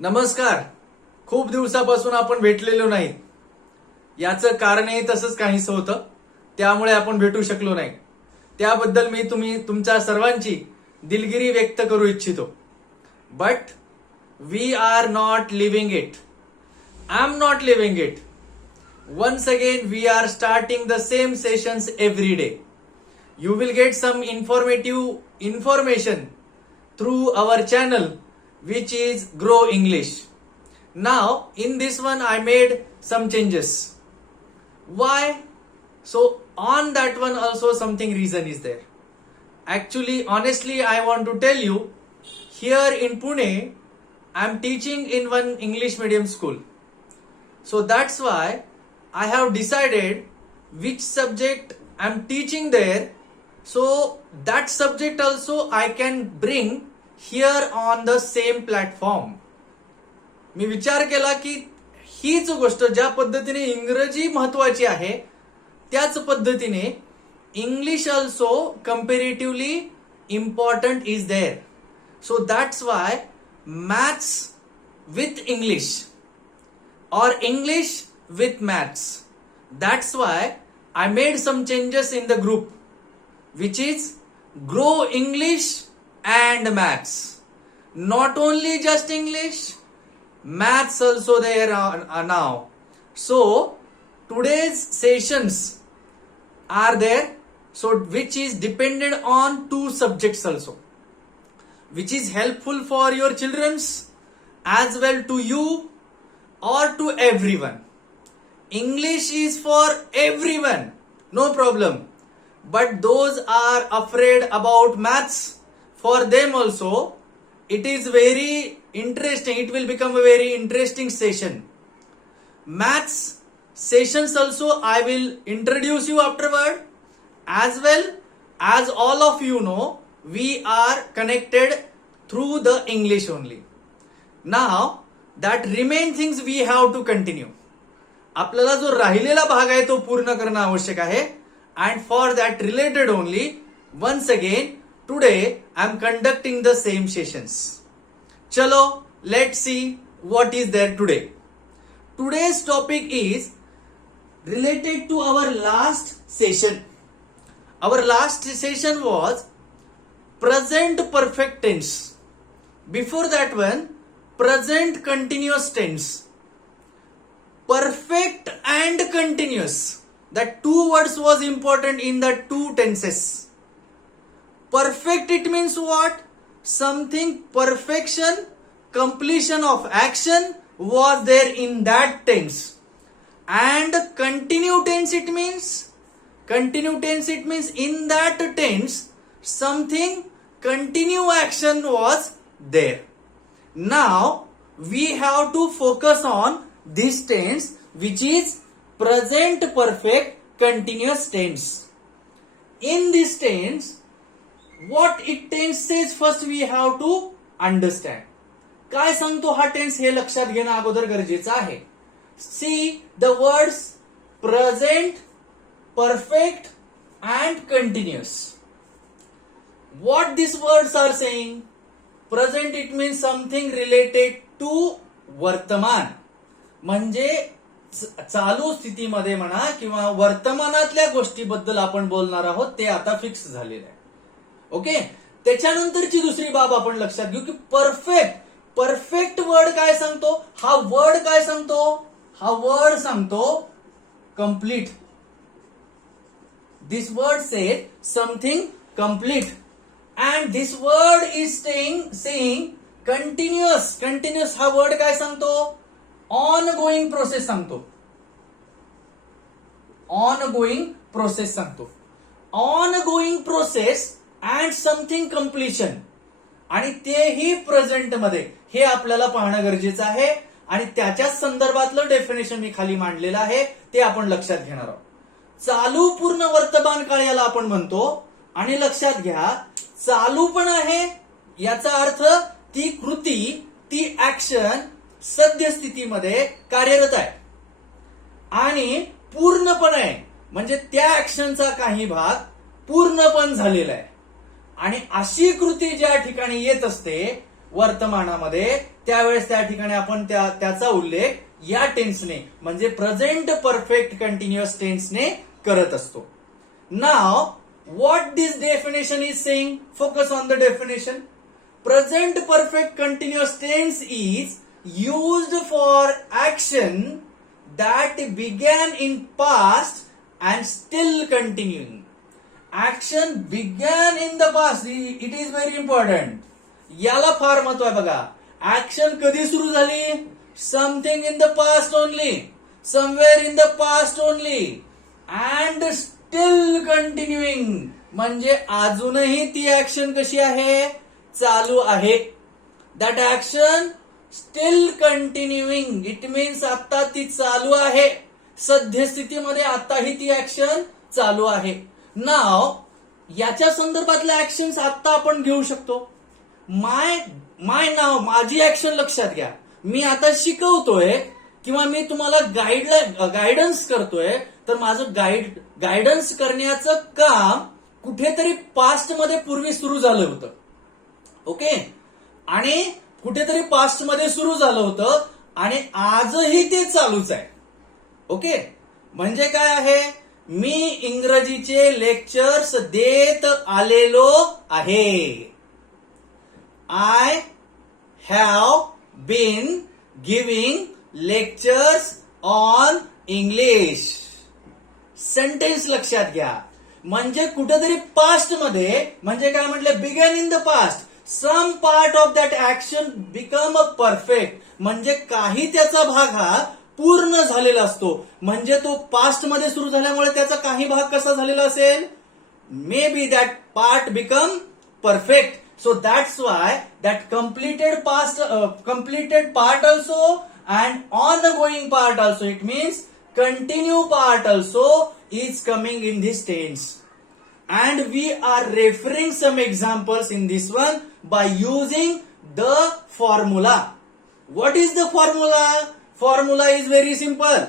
नमस्कार. खूप दिवसापासून आपण भेटलेलो नाही. याचं कारणही तसंच काहीसं होतं, त्यामुळे आपण भेटू शकलो नाही. त्याबद्दल मी तुमच्या सर्वांची दिलगिरी व्यक्त करू इच्छितो. But we are not living it. I am not living it. Once again, we are starting the same sessions every day. You will get some informative information through our channel, which is Grow English. Now, in this one, I made some changes. Why? So, on that one also something reason is there. Actually, honestly, I want to tell you, here in Pune, I am teaching in one English medium school. So that's why I have decided which subject I'm teaching there, so that subject also I can bring here on the same platform. मी विचार केला की हीच गोष्ट ज्या पद्धतीने इंग्रजी महत्वाची आहे त्याच पद्धतीने English also comparatively important is there. So that's why maths with English or English with maths. That's why I made some changes in the group, which is Grow English and Maths. Not only just English, Maths also there now. So today's sessions are there, so which is dependent on two subjects also, which is helpful for your children's as well to you or to everyone. English is for everyone, no problem. But those are afraid about maths, for them also it is very interesting. It will become a very interesting session. Maths sessions also I will introduce you afterward. As well as all of you know, we are connected through the English only. Now that remain things we have to continue. आपल्याला जो राहिलेला भाग आहे तो पूर्ण करणं आवश्यक आहे. And for that related only once again today I am conducting the same sessions. चलो let see what is there today. Today's topic is related to our last session. Our last session was present perfect tense. Before that one present continuous tense. Perfect and continuous, that two words was important in the two tenses. Perfect, it means what? Something perfection, completion of action was there in that tense. And continue tense, it means in that tense something continue action was there. Now we have to focus on this tense, which is present perfect continuous tense. In this tense, what it tense says first we have to understand. काय सांगतो हा tense हे लक्षात घेणं अगोदर गरजेचं आहे. See the words present, perfect and continuous. What these words are saying? Present, it means something related to वर्तमान, म्हणजे चालू स्थितीमध्ये म्हणा किंवा वर्तमानातल्या गोष्टीबद्दल आपण बोलणार आहोत, ते आता फिक्स झालेलं आहे. ओके. त्याच्यानंतरची दुसरी बाब आपण लक्षात घेऊ की परफेक्ट. परफेक्ट वर्ड काय सांगतो? हा वर्ड काय सांगतो? हा वर्ड सांगतो complete. This word sed something complete. And this word is saying continuous. Continuous हा वर्ड काय सांगतो? Ongoing process सांगतो. Ongoing process सांगतो. Ongoing process and something completion. आणि तेही प्रेझेंट मध्ये, हे आपल्याला पाहणं गरजेचं आहे. आणि त्याच्याच संदर्भातलं डेफिनेशन मी खाली मांडलेलं आहे, ते आपण लक्षात घेणार आहोत. चालू पूर्ण वर्तमान काळ याला आपण म्हणतो. आणि लक्षात घ्या, चालू पण आहे याचा अर्थ ती कृती, ती ऍक्शन सद्यस्थितीमध्ये कार्यरत आहे. आणि पूर्ण पण आहे म्हणजे त्या ऍक्शनचा काही भाग पूर्ण पण झालेला आहे. आणि अशी कृती ज्या ठिकाणी येत असते वर्तमानामध्ये, त्यावेळेस त्या ठिकाणी आपण त्याचा उल्लेख या टेन्सने म्हणजे प्रेझेंट परफेक्ट कंटिन्युअस टेन्सने करत असतो. Now what this definition is saying, focus on the definition. Present perfect continuous tense is used for action that began in past and still continuing. Action began in the past. It is very important. याला फार महत्व आहे बघा. Action कधी सुरू झाली? Something in the past only, somewhere in the past only, and still कंटिन्युइंग म्हणजे अजूनही ती ऍक्शन कशी आहे? चालू आहे. That action steel कंटिन्युइंग, it means आता ती चालू आहे. सद्यस्थितीमध्ये आताही ती ऍक्शन चालू आहे. नाव याच्या संदर्भातल्या ऍक्शन्स आता आपण घेऊ शकतो. माय नाव, माझी ऍक्शन लक्षात घ्या. मी आता शिकवतोय किंवा मी तुम्हाला गायडन्स करतोय, तर माझं गायडन्स करण्याचं काम कुठेतरी पास्ट मध्ये पूर्वी सुरू झालं होतं. ओके, आणि कुठेतरी पास्ट मध्ये सुरू झालं होतं आणि आजही ते चालूच आहे. ओके, म्हणजे काय आहे? मी इंग्रजीचे लेक्चर्स देत आलेलो आहे. I have been giving lectures on English. Sentence लक्षात घ्या. म्हणजे कुठेतरी पास्ट मध्ये, म्हणजे काय म्हटलं? Began in the past, some part of that action become a perfect, म्हणजे काही त्याचा भाग हा पूर्ण झालेला असतो. म्हणजे तो पास्ट मध्ये सुरू झाल्यामुळे त्याचा काही भाग कसा झालेला असेल? May be that part become perfect. So that's why that completed part also and ongoing part also, it means continue part also is coming in this tense. And we are referring some examples in this one by using the formula. What is the formula? Formula is very simple.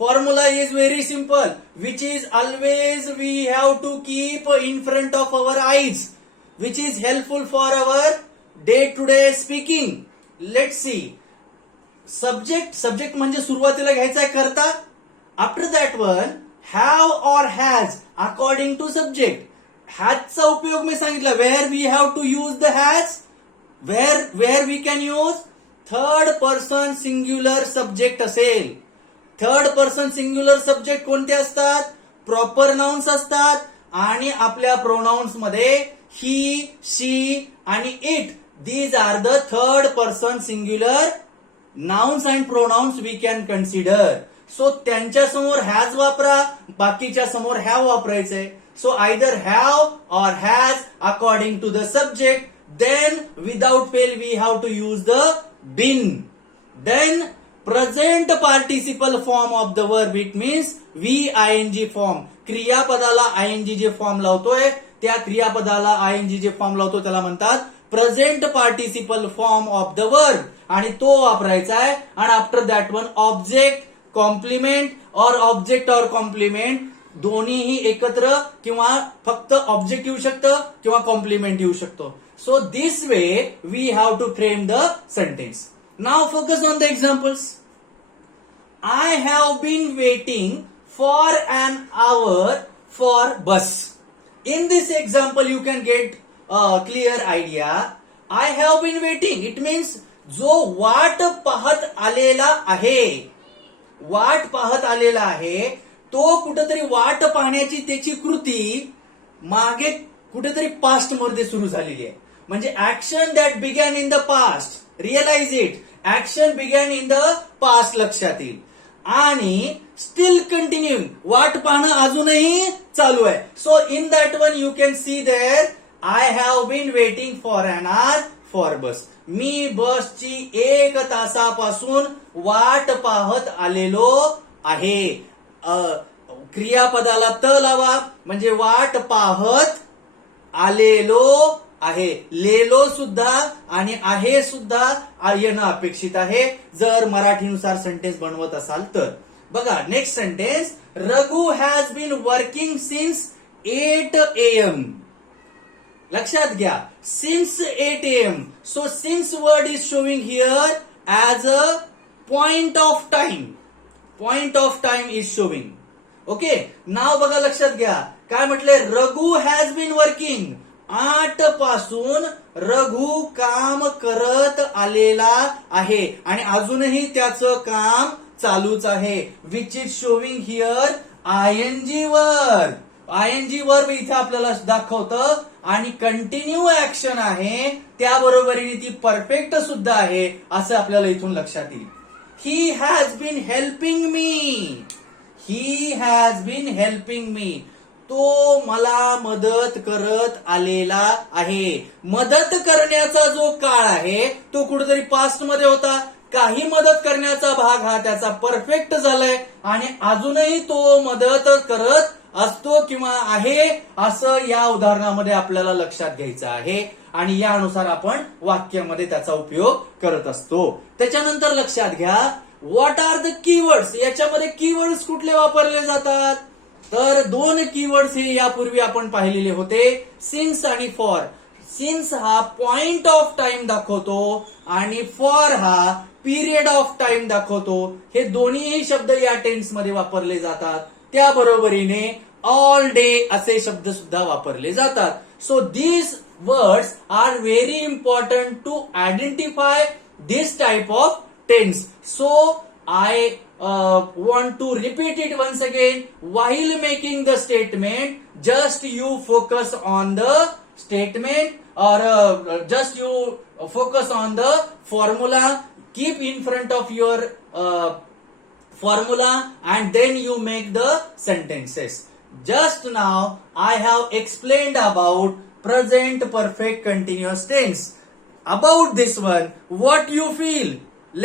Formula is very simple, which is always we have to keep in front of our eyes, which is helpful for our day-to-day speaking. Let's see. Subject म्हणजे सुरुवातीला घ्यायचा आहे करता. After that one, have or has according to subject. Has चा उपयोग मी सांगितला. Where we have to use the has? Where we can use? Third person singular subject असेल. Third person singular subject कोणते असतात? प्रॉपर नाउन्स असतात. आणि आपल्या pronounce मध्ये ही, शी आणि it, these are the third person singular nouns and pronouns we can consider. So त्यांच्या समोर हॅज वापरा, बाकीच्या समोर हॅव वापरायचंय. सो आयदर हॅव और has according to the subject. Then without fail we have to use the been. Then present participle form of the verb, it means VING फॉर्म. क्रियापदाला ING जे फॉर्म लावतोय, त्या क्रियापदाला आयएनजी जे form लावतो त्याला म्हणतात present participle form of the verb, आणि तो वापरायचा आहे. आणि after that one object, complement और ऑब्जेक्ट और कॉम्प्लिमेंट दोन्हीही एकत्र किंवा फक्त ऑब्जेक्ट येऊ शकतं किंवा कॉम्प्लिमेंट येऊ शकतो. So this way we have to frame the sentence. Now focus on the examples. I have been waiting for an hour for bus. In this example, you can get a clear idea. I have been waiting. It means जो वाट पाहत आलेला आहे, वाट पाहत आलेला आहे, तो कुठेतरी वाट पाहण्याची त्याची कृती मागे कुठेतरी पास्ट मध्ये सुरू झालेली आहे. म्हणजे action that began in the past. Realize it. Action began in the past लक्षात येईल. आणि स्टील कंटिन्यू, वाट पाहणं अजूनही चालू आहे. So in that one you can see there I have been waiting for an hour for bus. मी बसची 1 तासापासून वाट पाहत आलेलो आहे. क्रियापदाला त लावा, म्हणजे वाट पाहत आलेलो आहे. लेलो सुद्धा आणि आहे सुद्धा येणं अपेक्षित आहे जर मराठीनुसार सेंटेन्स बनवत असाल तर. बघा next sentence. Raghu has been working since 8 AM. लक्षात घ्या, since 8 AM. So since word is showing here as a point of time. Point of time is showing. Okay, now बघा, लक्षात घ्या. काय म्हटले? Raghu has been working. 8 पासून रघु काम करत आलेला आहे आणि अजूनही त्याचं काम चालूच आहे. Which is showing here आयएनजी verb. आयएनजी verb इथे आपल्याला दाखवतं आणि कंटिन्यू ऍक्शन आहे, त्याबरोबरीने ती परफेक्ट सुद्धा आहे असं आपल्याला इथून लक्षात येईल. He has been helping me. He has been helping me. तो मला मदत करत आलेला आहे. मदत करण्याचा जो काळ आहे तो कुठेतरी पास्ट मध्ये होता. काही मदत करण्याचा भाग हा त्याचा परफेक्ट झालाय आणि अजूनही तो मदत करत असतो किंवा आहे असं या उदाहरणामध्ये आपल्याला लक्षात घ्यायचं आहे आणि यानुसार आपण वाक्यामध्ये त्याचा उपयोग करत असतो. त्याच्यानंतर लक्षात घ्या, व्हॉट आर द कीवर्ड्स. याच्यामध्ये कीवर्ड्स कुठले वापरले जातात? तर 2 कीवर्ड्स हे यापूर्वी आपण पाहिलेले होते, सिन्स आणि फॉर. सिन्स हा पॉइंट ऑफ टाइम दाखवतो आणि फॉर हा पिरियड ऑफ टाइम दाखवतो. हे दोन्हीही शब्द या टेन्स मध्ये वापरले जातात. त्याबरोबरीने ऑल डे असे शब्द सुद्धा वापरले जातात. So these words are very important to identify this type of tense. So I want to repeat it once again. While making the statement, just you focus on the statement or just you focus on the formula. Keep in front of your formula and then you make the sentences. Just now I have explained about present perfect continuous tense. About this one, what you feel?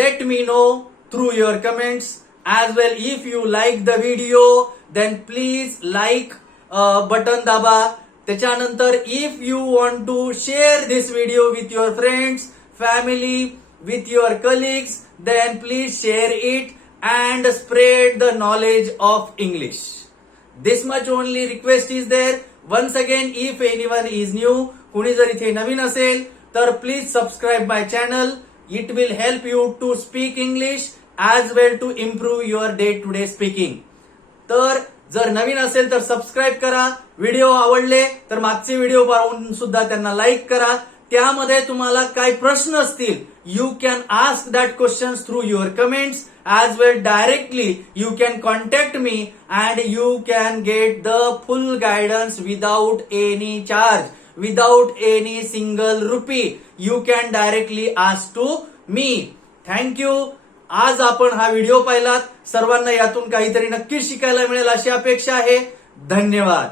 Let me know through your comments. As well, if you like the video, then please like button दाबा. त्याच्यानंतर if you want to share this video with your friends, family, with your colleagues, then please share it and spread the knowledge of English. This much only request is there. Once again, if anyone is new, कुणी जर इथे नवीन असेल तर please subscribe my channel. It will help you to speak English as well to improve your day-to-day speaking. तर जर नवीन असेल तर subscribe करा. व्हिडिओ आवडले तर मागचे व्हिडिओ पाहून सुद्धा त्यांना लाईक करा. त्यामध्ये तुम्हाला काही प्रश्न असतील, you can ask that questions through your comments. as well directly you can contact me and you can get the full guidance without any charge, without any single rupee. You can directly ask to me. Thank you. आज आपण हा video पाहिलात. सर्वांना यातून काहीतरी नक्कीच शिकायला मिळेल अशी अपेक्षा आहे. धन्यवाद.